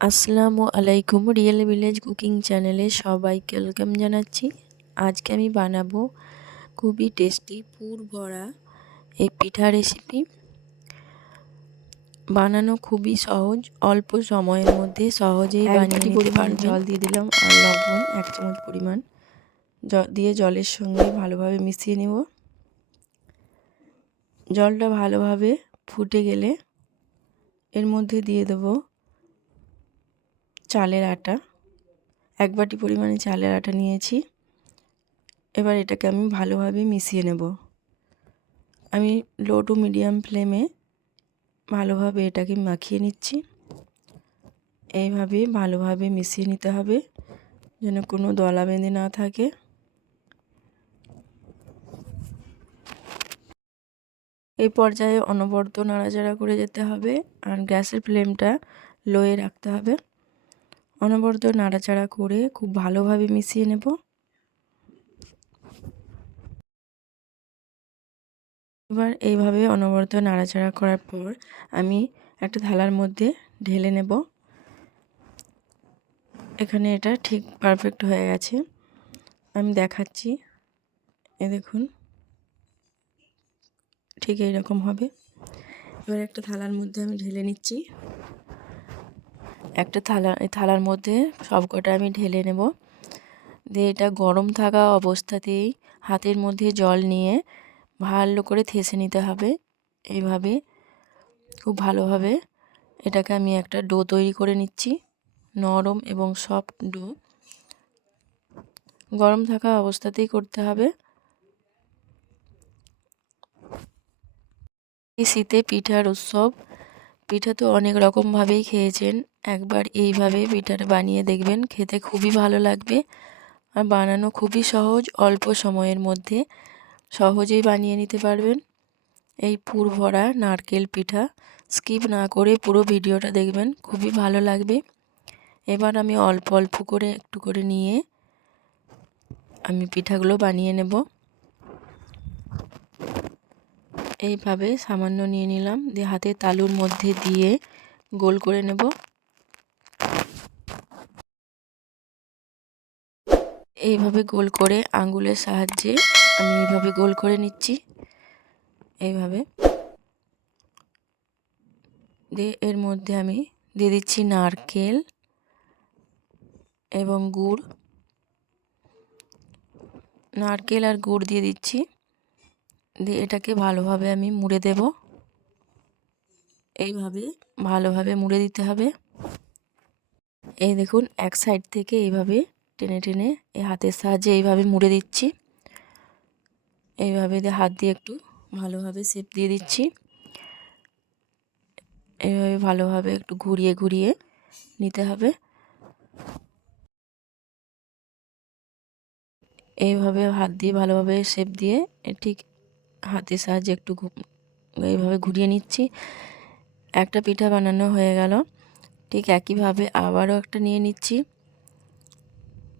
আসসালামু আলাইকুম real village cooking চ্যানেলে সবাইকে ওয়েলকাম জানাচ্ছি। আজকে আমি বানাবো খুবই টেস্টি পুর ভরা এই পিঠা রেসিপি বানানো খুবই সহজ অল্প সময়ের মধ্যে সহজেই বানিয়ে নিতে পারবেন। জল দিয়ে দিলাম আর লবণ এক চামচ পরিমাণ। দিয়ে জলের সঙ্গে ভালোভাবে মিশিয়ে নেব। জলটা ভালোভাবে ফুটে গেলে এর মধ্যে দিয়ে দেবো চালের আটা, এক বাটি পরিমাণে চালের আটা নিয়েছি। এবার এটাকে আমি ভালোভাবে মিশিয়ে নেব। আমি লো টু মিডিয়াম ফ্লেমে ভালোভাবে এটাকে মাখিয়ে নিচ্ছি। এইভাবে ভালোভাবে মিশিয়ে নিতে হবে যেন কোনো দলা বেঁধে না থাকে। এই পর্যায়ে অনবরত নাড়াচাড়া করে যেতে হবে আর গ্যাসের ফ্লেমটা লোয়ে রাখতে হবে। অনবরত নাড়াচাড়া করে খুব ভালোভাবে মিশিয়ে নেব। এবার এইভাবে অনবরত নাড়াচাড়া করার পর আমি একটা থালার মধ্যে ঢেলে নেব। এখানে এটা ঠিক পারফেক্ট হয়ে গেছে। আমি দেখাচ্ছি। এ দেখুন। ঠিক এইরকম হবে। এবার একটা থালার মধ্যে আমি ঢেলে নিচ্ছি। একটা থালা থালার মধ্যে সব কটা আমি ঢেলে নেব। দিয়ে এটা গরম থাকা অবস্থাতেই হাতের মধ্যে জল নিয়ে ভালো করে থেসে নিতে হবে। এইভাবে খুব ভালোভাবে এটাকে আমি একটা ডো তৈরি করে নিচ্ছি, নরম এবং সফট ডো। গরম থাকা অবস্থাতেই করতে হবে। এই শীতে পিঠার উৎসব পিঠা তো অনেক রকমভাবেই খেয়েছেন। একবার এইভাবে পিঠাটা বানিয়ে দেখবেন, খেতে খুবই ভালো লাগবে। আর বানানো খুবই সহজ, অল্প সময়ের মধ্যে সহজেই বানিয়ে নিতে পারবেন। এই পুর ভরা নারকেল পিঠা, স্কিপ না করে পুরো ভিডিওটা দেখবেন, খুবই ভালো লাগবে। এবার আমি অল্প অল্প করে একটু করে নিয়ে আমি পিঠাগুলো বানিয়ে নেব। এইভাবে সামান্য নিয়ে নিলাম। দিয়ে হাতে তালুর মধ্যে দিয়ে গোল করে নেব। এইভাবে গোল করে আঙ্গুলের সাহায্যে আমি এইভাবে গোল করে নিচ্ছি। এইভাবে। দিয়ে এর মধ্যে আমি দিয়ে দিচ্ছি নারকেল এবং গুড়। নারকেল আর গুড় দিয়ে দিচ্ছি। দিয়ে এটাকে ভালোভাবে আমি মুড়ে দেব। এইভাবে ভালোভাবে মুড়ে দিতে হবে। এই দেখুন, এক সাইড থেকে এইভাবে টেনে টেনে এই হাতের সাহায্যে এইভাবে মুড়ে দিচ্ছি। এইভাবে হাত দিয়ে একটু ভালোভাবে শেপ দিয়ে দিচ্ছি। এইভাবে ভালোভাবে একটু ঘুরিয়ে ঘুরিয়ে নিতে হবে। এইভাবে হাত দিয়ে ভালোভাবে শেপ দিয়ে ঠিক হাতের সাহায্যে একটু এইভাবে ঘুরিয়ে নিচ্ছি। একটা পিঠা বানানো হয়ে গেল। ঠিক একইভাবে আবারও একটা নিয়ে নিচ্ছি।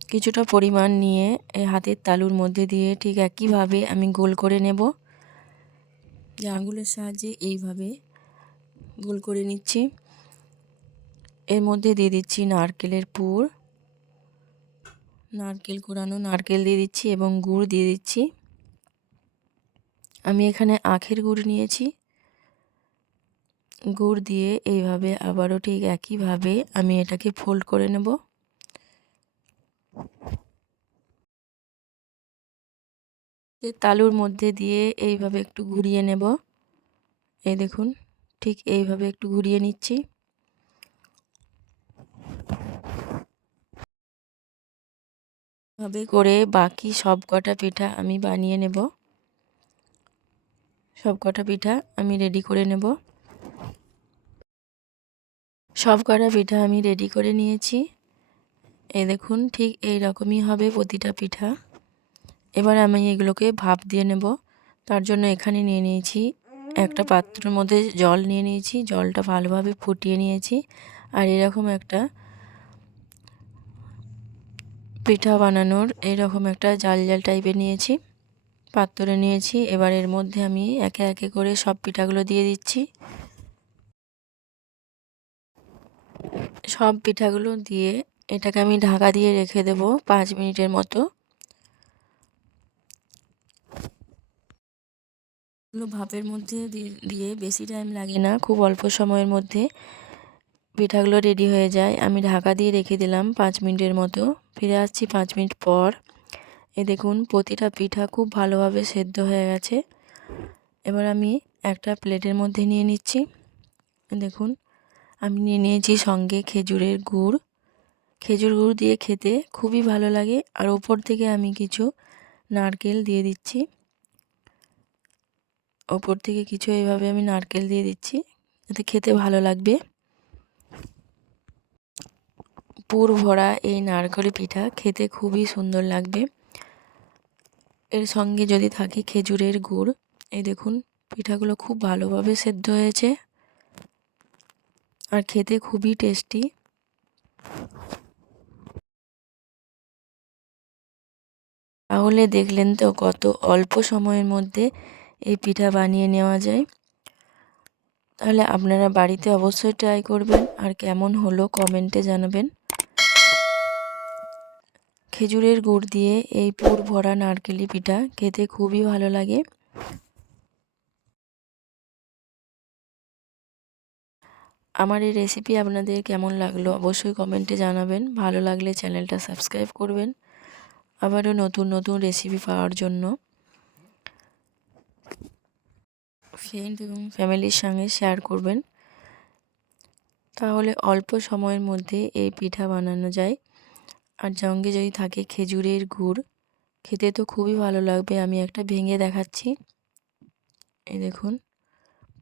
কিছুটা পরিমাণ নিয়ে এই হাতের তালুর মধ্যে দিয়ে ঠিক একইভাবে আমি গোল করে নেব। আঙুলের সাহায্যে এইভাবে গোল করে নিচ্ছি। এর মধ্যে দিয়ে দিচ্ছি নারকেলের পুর। নারকেল কোরানো নারকেল দিয়ে দিচ্ছি এবং গুড় দিয়ে দিচ্ছি। আমি এখানে আখের গুড় নিয়েছি। গুড় দিয়ে এইভাবে আবারও ঠিক একইভাবে আমি এটাকে ফোল্ড করে নেব। তালুর মধ্যে দিয়ে এইভাবে একটু ঘুরিয়ে নেব। এই দেখুন, ঠিক এইভাবে একটু ঘুরিয়ে নিচ্ছি। ভাবে করে বাকি সব কটা পিঠা আমি বানিয়ে নেব। সব কটা পিঠা আমি রেডি করে নেব। সব কটা পিঠা আমি রেডি করে নিয়েছি। এই দেখুন, ঠিক এই রকমই হবে প্রতিটা পিঠা। এবার আমি এগুলোকে ভাপ দিয়ে নেব। তার জন্য এখানে নিয়ে নিয়েছি একটা পাত্রের মধ্যে জল নিয়ে নিয়েছি। জলটা ভালোভাবে ফুটিয়ে নিয়েছি। আর এরকম একটা পিঠা বানানোর এরকম একটা জাল জাল টাইপের নিয়েছি। পাত্রে নিয়েছি। এবার এর মধ্যে আমি একে একে করে সব পিঠাগুলো দিয়ে দিচ্ছি। সব পিঠাগুলো দিয়ে এটাকে আমি ঢাকা দিয়ে রেখে দেব পাঁচ মিনিটের মতো। ভাপের মধ্যে দিয়ে বেশি টাইম লাগে না, খুব অল্প সময়ের মধ্যে পিঠাগুলো রেডি হয়ে যায়। আমি ঢাকা দিয়ে রেখে দিলাম পাঁচ মিনিটের মতো। ফিরে আসছি পাঁচ মিনিট পর। এ দেখুন, প্রতিটা পিঠা খুব ভালোভাবে সেদ্ধ হয়ে গেছে। এবার আমি একটা প্লেটের মধ্যে নিয়ে নিচ্ছি। দেখুন, আমি নিয়ে নিয়েছি সঙ্গে খেজুরের গুড়। খেজুর গুড় দিয়ে খেতে খুবই ভালো লাগে। আর ওপর থেকে আমি কিছু নারকেল দিয়ে দিচ্ছি। ওপর থেকে কিছু এইভাবে আমি নারকেল দিয়ে দিচ্ছি এতে খেতে ভালো লাগবে। পুর ভরা এই নারকেল পিঠা খেতে খুবই সুন্দর লাগবে। এর সঙ্গে যদি থাকে খেজুরের গুড়। এই দেখুন, পিঠাগুলো খুব ভালোভাবে সেদ্ধ হয়েছে। আর খেতে খুবই টেস্টি। তাহলে দেখলেন তো কত অল্প সময়ের মধ্যে এই পিঠা বানিয়ে নেওয়া যায়। তাহলে আপনারা বাড়িতে অবশ্যই ট্রাই করবেন। আর কেমন হলো কমেন্টে জানাবেন। খেজুরের গুড় দিয়ে এই পুর ভরা নারকেলি পিঠা খেতে খুবই ভালো লাগে। আমার এই রেসিপি আপনাদের কেমন লাগল অবশ্যই কমেন্টে জানাবেন। ভালো লাগলে চ্যানেলটা সাবস্ক্রাইব করবেন। আবারও নতুন নতুন রেসিপি পাওয়ার জন্য। ফ্রেন্ড এবং ফ্যামিলির সঙ্গে শেয়ার করবেন। তাহলে অল্প সময়ের মধ্যে এই পিঠা বানানো যায়। আর সঙ্গে যদি থাকে খেজুরের গুড়, খেতে তো খুবই ভালো লাগবে। আমি একটা ভেঙে দেখাচ্ছি। এই দেখুন,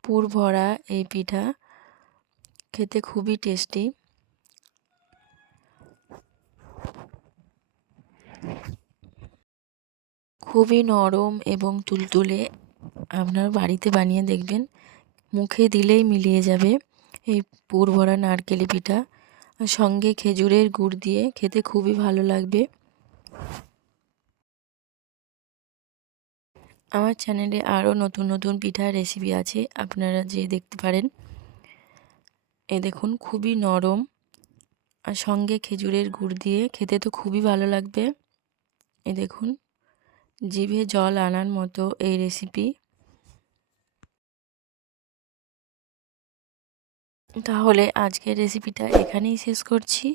পুর ভরা এই পিঠা, খেতে খুবই টেস্টি। খুবই নরম এবং তুলতুলে আপনার বাড়িতে বানিয়ে দেখবেন, মুখে দিলেই মিলিয়ে যাবে এই পুর ভরা নারকেলি পিঠা। সঙ্গে খেজুরের গুড় দিয়ে খেতে খুবই ভালো লাগবে। আমার চ্যানেলে আরও নতুন নতুন পিঠার রেসিপি আছে, আপনারা যে দেখতে পারেন। এ দেখুন, খুবই নরম। আর সঙ্গে খেজুরের গুড় দিয়ে খেতে তো খুবই ভালো লাগবে। এ দেখুন, জিভে জল আনার মতো এই রেসিপি। তাহলে আজকের রেসিপিটা এখানেই শেষ করছি।